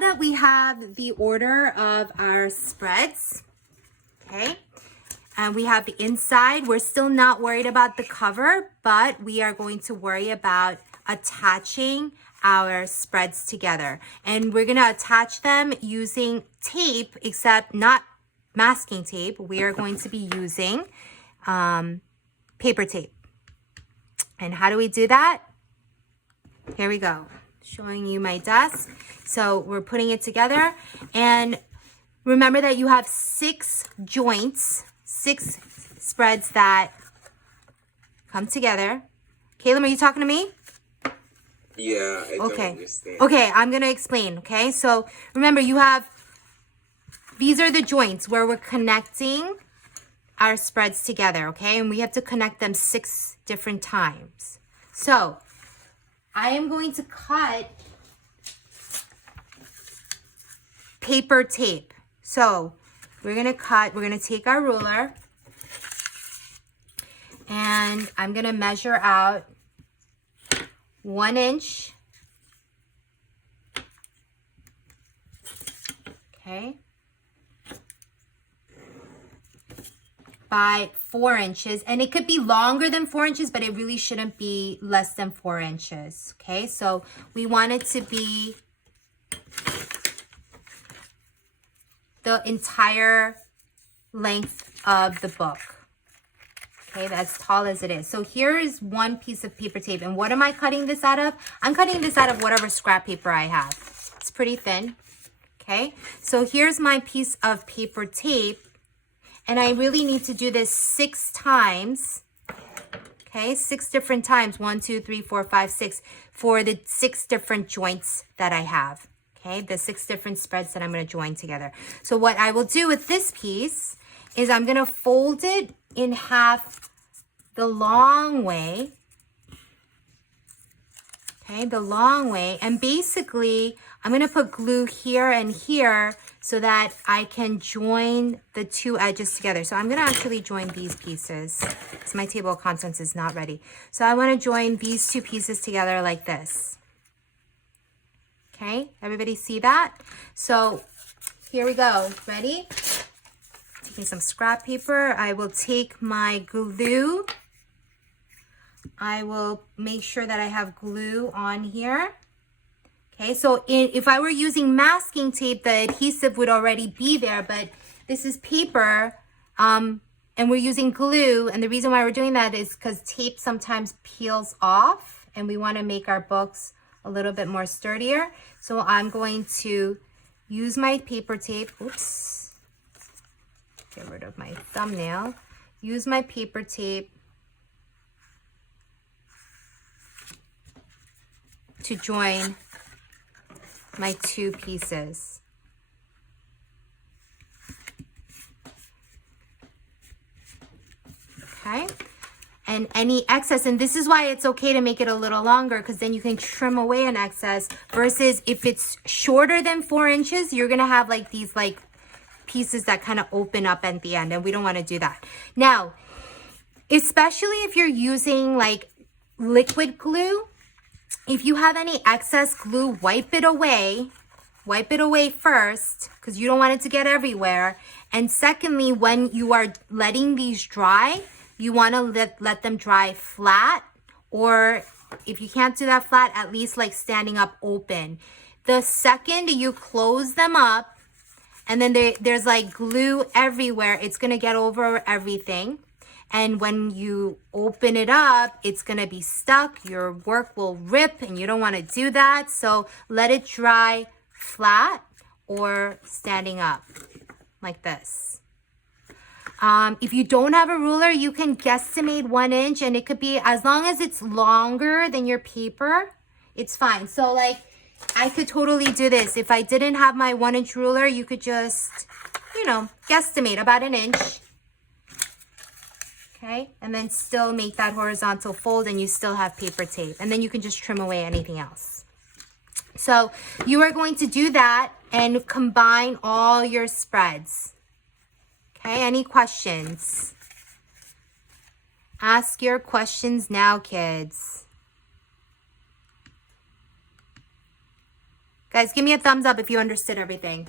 That we have the order of our spreads, okay, and we have the inside. We're still not worried about the cover, but we are going to worry about attaching our spreads together, and we're going to attach them using tape, except not masking tape. We are going to be using paper tape. And how do we do that? Here we go, showing you my desk. So we're putting it together, and remember that you have 6 joints, 6 spreads that come together. Caleb, are you talking to me? Yeah, I don't understand. Okay, I'm gonna explain, okay? So remember, these are the joints where we're connecting our spreads together, okay? And we have to connect them 6 different times. So I am going to cut paper tape. So we're gonna take our ruler, and I'm gonna measure out 1 inch, okay, by 4 inches, and it could be longer than 4 inches, but it really shouldn't be less than 4 inches, okay? So we want it to be the entire length of the book, okay, as tall as it is. So here is 1 piece of paper tape, and what am I cutting this out of? I'm cutting this out of whatever scrap paper I have. It's pretty thin, okay? So here's my piece of paper tape, and I really need to do this 6 times, okay? 6 different times, 1, 2, 3, 4, 5, 6, for the 6 different joints that I have, okay? The 6 different spreads that I'm gonna join together. So what I will do with this piece is I'm gonna fold it in half the long way, okay, the long way, and basically I'm gonna put glue here and here so that I can join the 2 edges together. So I'm gonna actually join these pieces because my table of contents is not ready. So I wanna join these 2 pieces together like this. Okay, everybody see that? So here we go, ready? Taking some scrap paper, I will take my glue. I will make sure that I have glue on here. Okay, so if I were using masking tape, the adhesive would already be there, but this is paper, and we're using glue, and the reason why we're doing that is because tape sometimes peels off, and we want to make our books a little bit more sturdier. So I'm going to use my paper tape, oops, get rid of my thumbnail, use my paper tape to join my 2 pieces. Okay, and any excess, and this is why it's okay to make it a little longer, because then you can trim away an excess, versus if it's shorter than 4 inches, you're gonna have like these like pieces that kind of open up at the end, and we don't want to do that. Now, especially if you're using like liquid glue, if you have any excess glue, wipe it away first, because you don't want it to get everywhere. And secondly, when you are letting these dry, you want to let them dry flat, or if you can't do that flat, at least like standing up open. The second you close them up and then there's like glue everywhere, it's going to get over everything. And when you open it up, it's gonna be stuck. Your work will rip, and you don't wanna do that. So let it dry flat or standing up like this. If you don't have a ruler, you can guesstimate 1 inch, and it could be, as long as it's longer than your paper, it's fine. So like, I could totally do this. If I didn't have my 1 inch ruler, you could just, guesstimate about 1 inch. Okay, and then still make that horizontal fold, and you still have paper tape, and then you can just trim away anything else. So you are going to do that and combine all your spreads. Okay, any questions? Ask your questions now, kids. Guys, give me a thumbs up if you understood everything.